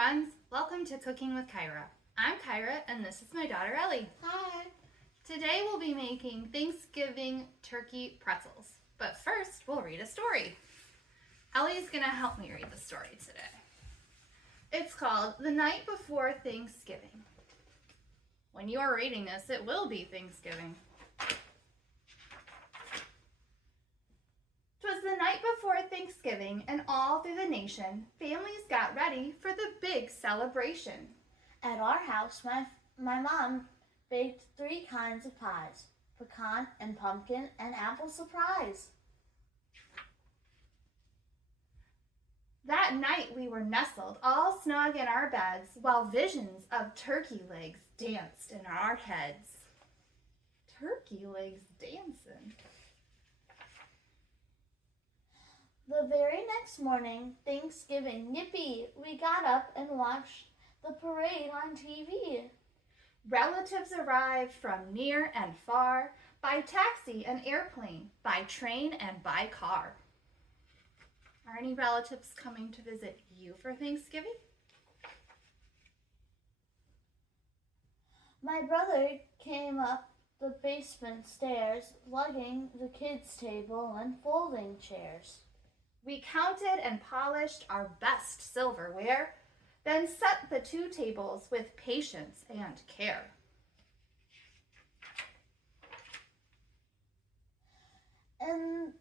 friends, welcome to Cooking with Kyra. I'm Kyra and this is my daughter Ellie. Hi. Today we'll be making Thanksgiving turkey pretzels, but first we'll read a story. Ellie's going to help me read the story today. It's called The Night Before Thanksgiving. When you are reading this, it will be Thanksgiving. 'Twas the night before Thanksgiving, and all through the nation, families got ready for the big celebration. At our house, my mom baked 3 kinds of pies: pecan and pumpkin and apple surprise. That night we were nestled all snug in our beds while visions of turkey legs danced in our heads. Turkey legs dancing. The very next morning, Thanksgiving, yippee, we got up and watched the parade on TV. Relatives arrived from near and far, by taxi and airplane, by train and by car. Are any relatives coming to visit you for Thanksgiving? My brother came up the basement stairs, lugging the kids' table and folding chairs. We counted and polished our best silverware, then set the 2 tables with patience and care. And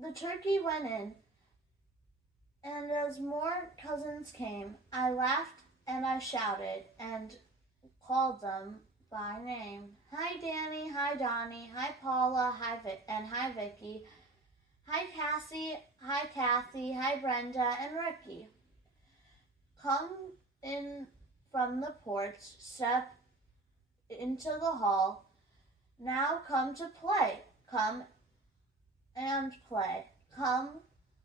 the turkey went in, and as more cousins came, I laughed and I shouted and called them by name. Hi Danny, hi Donnie, hi Paula, hi Vicky. Hi Cassie, hi Kathy, hi Brenda and Ricky. Come in from the porch, step into the hall. Now come to play. Come and play. Come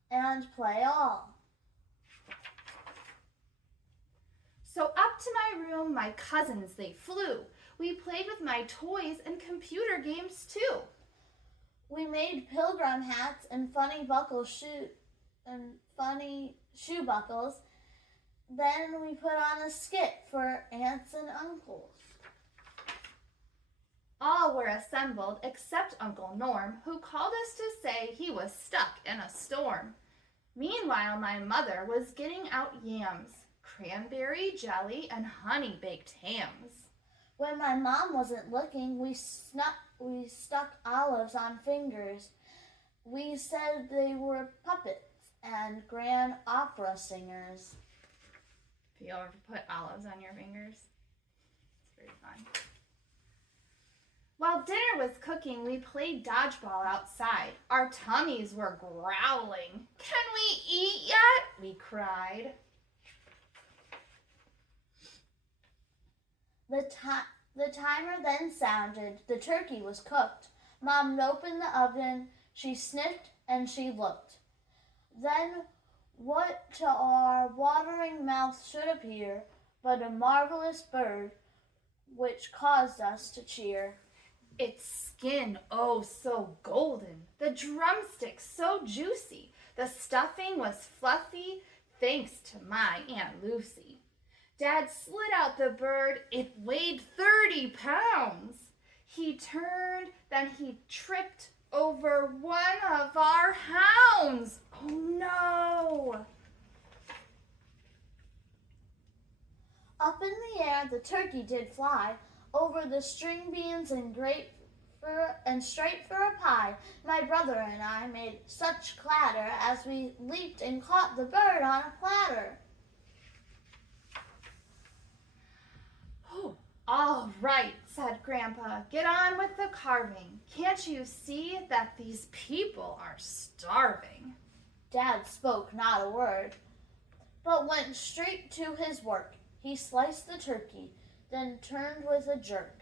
and play all. So up to my room my cousins they flew. We played with my toys and computer games too. We made pilgrim hats and funny shoe buckles. Then we put on a skit for aunts and uncles. All were assembled except Uncle Norm, who called us to say he was stuck in a storm. Meanwhile, my mother was getting out yams, cranberry jelly, and honey-baked hams. When my mom wasn't looking, we stuck olives on fingers. We said they were puppets and grand opera singers. Have you ever put olives on your fingers? It's very fun. While dinner was cooking, we played dodgeball outside. Our tummies were growling. Can we eat yet? We cried. The timer then sounded. The turkey was cooked. Mom opened the oven. She sniffed and she looked. Then what to our watering mouths should appear but a marvelous bird which caused us to cheer. Its skin, oh, so golden. The drumsticks so juicy. The stuffing was fluffy, thanks to my Aunt Lucy. Dad slid out the bird. It weighed 30 pounds. He turned, then he tripped over one of our hounds. Oh, no. Up in the air the turkey did fly, over the string beans and straight for a pie. My brother and I made such clatter as we leaped and caught the bird on a platter. Oh, all right, said Grandpa. Get on with the carving. Can't you see that these people are starving? Dad spoke not a word, but went straight to his work. He sliced the turkey, then turned with a jerk.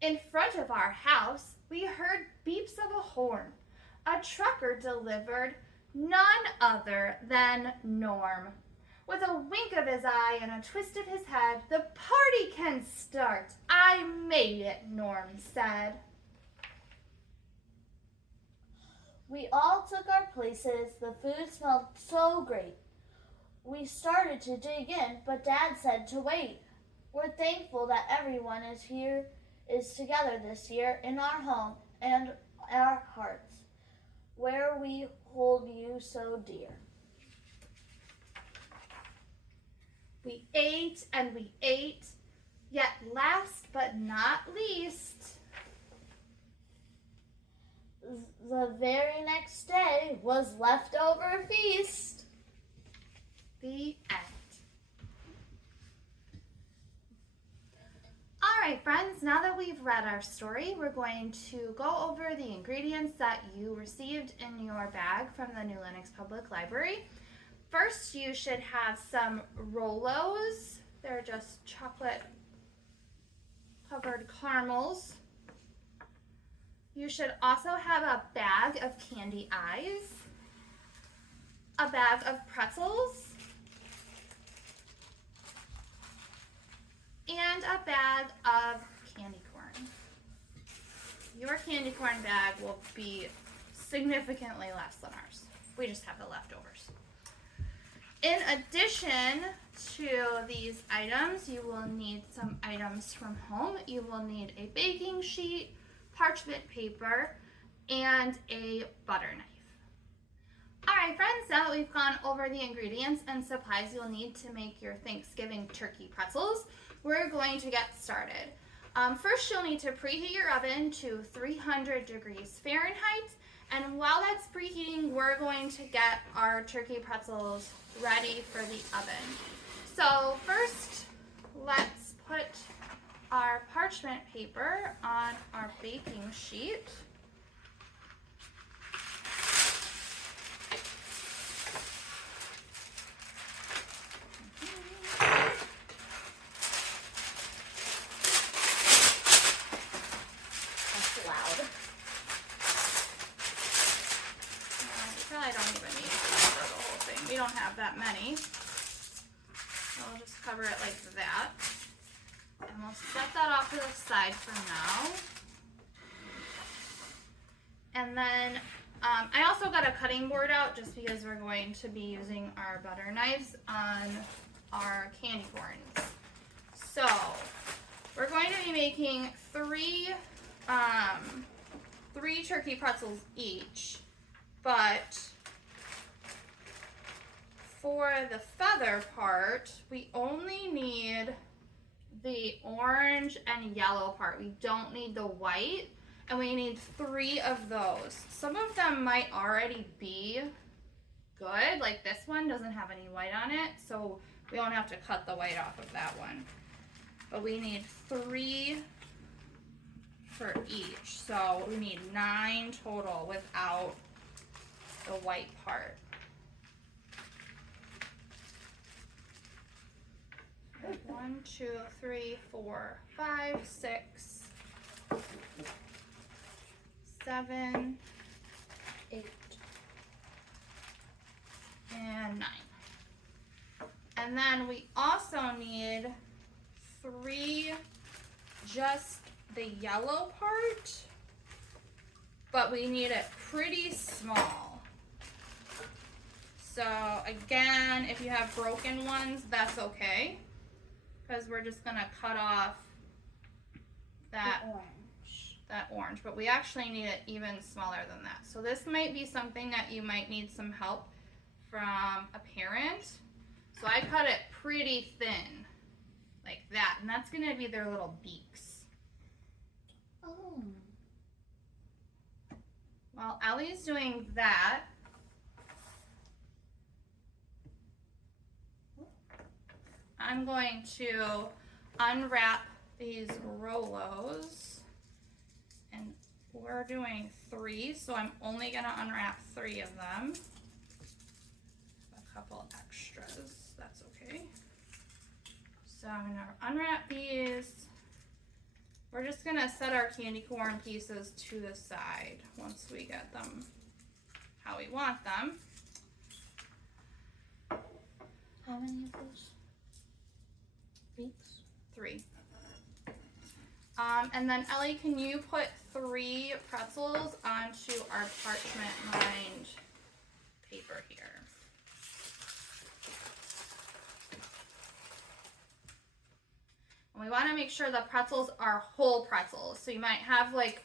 In front of our house, we heard beeps of a horn. A trucker delivered, none other than Norm. With a wink of his eye and a twist of his head, the party can start. I made it, Norm said. We all took our places. The food smelled so great. We started to dig in, but Dad said to wait. We're thankful that everyone is together this year in our home and our hearts, where we hold you so dear. We ate and we ate, yet last but not least, the very next day was leftover feast. The end. All right, friends, now that we've read our story, we're going to go over the ingredients that you received in your bag from the New Lenox Public Library. First, you should have some Rolos. They're just chocolate covered caramels. You should also have a bag of candy eyes, a bag of pretzels, and a bag of candy corn. Your candy corn bag will be significantly less than ours. We just have the leftovers. In addition to these items, you will need some items from home. You will need a baking sheet, parchment paper, and a butter knife. All right, friends, now that we've gone over the ingredients and supplies you'll need to make your Thanksgiving turkey pretzels, we're going to get started. First, you'll need to preheat your oven to 300 degrees Fahrenheit. And while that's preheating, we're going to get our turkey pretzels ready for the oven. So first, let's put our parchment paper on our baking sheet. That's loud. We probably don't even need to cover the whole thing. We don't have that many. So we'll just cover it like that. And we'll set that off to the side for now. And then I also got a cutting board out just because we're going to be using our butter knives on our candy corns. So we're going to be making three turkey pretzels each, but for the feather part, we only need the orange and yellow part. We don't need the white, and we need 3 of those. Some of them might already be good, like this one doesn't have any white on it, so we won't have to cut the white off of that one. But we need 3 for each, so we need 9 total without the white part. One, 2, 3, 4, 5, 6, 7, 8, and 9. And then we also need 3 just the yellow part, but we need it pretty small. So again, if you have broken ones, that's okay, because we're just gonna cut off that orange, but we actually need it even smaller than that. So this might be something that you might need some help from a parent. So I cut it pretty thin, like that, and that's gonna be their little beaks. Oh. While Ellie's doing that, I'm going to unwrap these Rolos, and we're doing 3, so I'm only gonna unwrap 3 of them. A couple extras, that's okay. So I'm gonna unwrap these. We're just gonna set our candy corn pieces to the side once we get them how we want them. How many of those beaks? 3. And then Ellie, can you put 3 pretzels onto our parchment lined paper here? And we want to make sure the pretzels are whole pretzels. So you might have like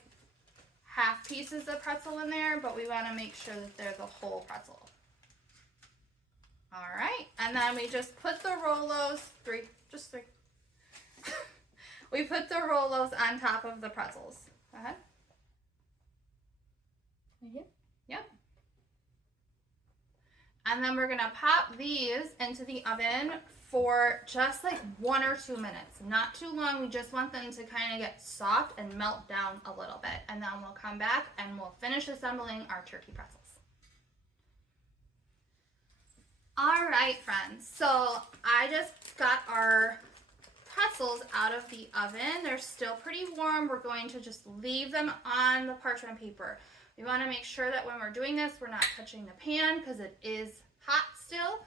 half pieces of pretzel in there, but we want to make sure that they're the whole pretzel. All right, and then we just put the Rolos, just three. We put the Rolos on top of the pretzels. Go ahead. Right Yep. And then we're gonna pop these into the oven for just like 1 or 2 minutes. Not too long, we just want them to kind of get soft and melt down a little bit. And then we'll come back and we'll finish assembling our turkey pretzels. All right, friends, so I just got our pretzels out of the oven. They're still pretty warm. We're going to just leave them on the parchment paper. We want to make sure that when we're doing this, we're not touching the pan because it is hot still.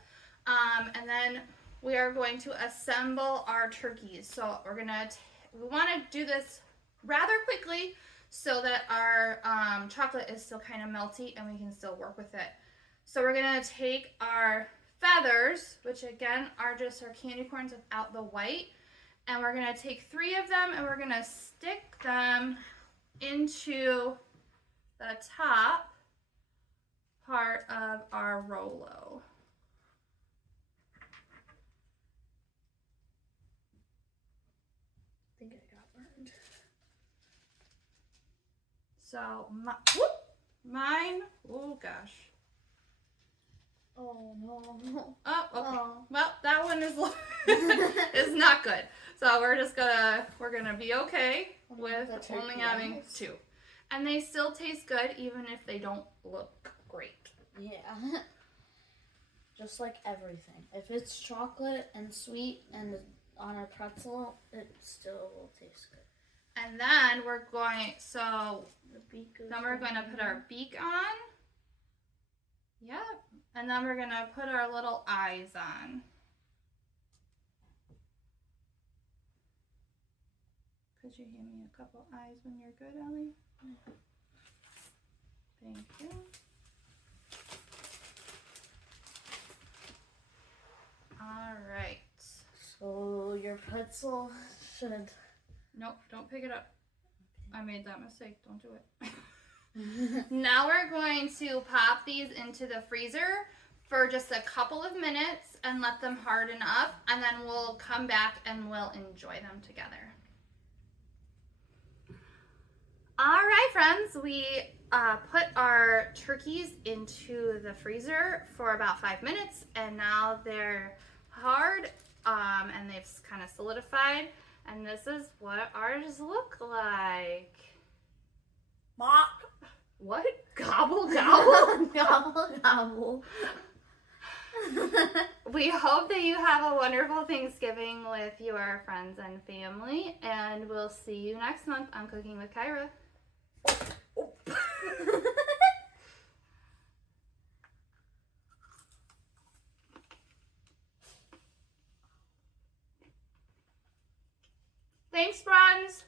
And then we are going to assemble our turkeys. So we want to do this rather quickly so that our chocolate is still kind of melty and we can still work with it. So we're going to take our feathers, which again are just our candy corns without the white, and we're going to take 3 of them and we're going to stick them into the top part of our Rolo. I think I got burned. So mine, oh gosh. Oh no. Oh, okay. Oh. Well, that one is is not good. So we're gonna be okay with only having 2. And they still taste good even if they don't look great. Yeah. Just like everything. If it's chocolate and sweet and on a pretzel, it still will taste good. And then we're going to put our beak on. Yep. And then we're gonna put our little eyes on. Could you hand me a couple eyes when you're good, Ellie? Thank you. All right. So your pretzel should... Nope, don't pick it up. I made that mistake. Don't do it. Now we're going to pop these into the freezer for just a couple of minutes and let them harden up, and then we'll come back and we'll enjoy them together. All right, friends, we put our turkeys into the freezer for about 5 minutes, and now they're hard and they've kind of solidified, and this is what ours look like. Mock. What? Gobble, gobble? Gobble, gobble. We hope that you have a wonderful Thanksgiving with your friends and family, and we'll see you next month on Cooking with Kyra. Oh. Thanks, friends.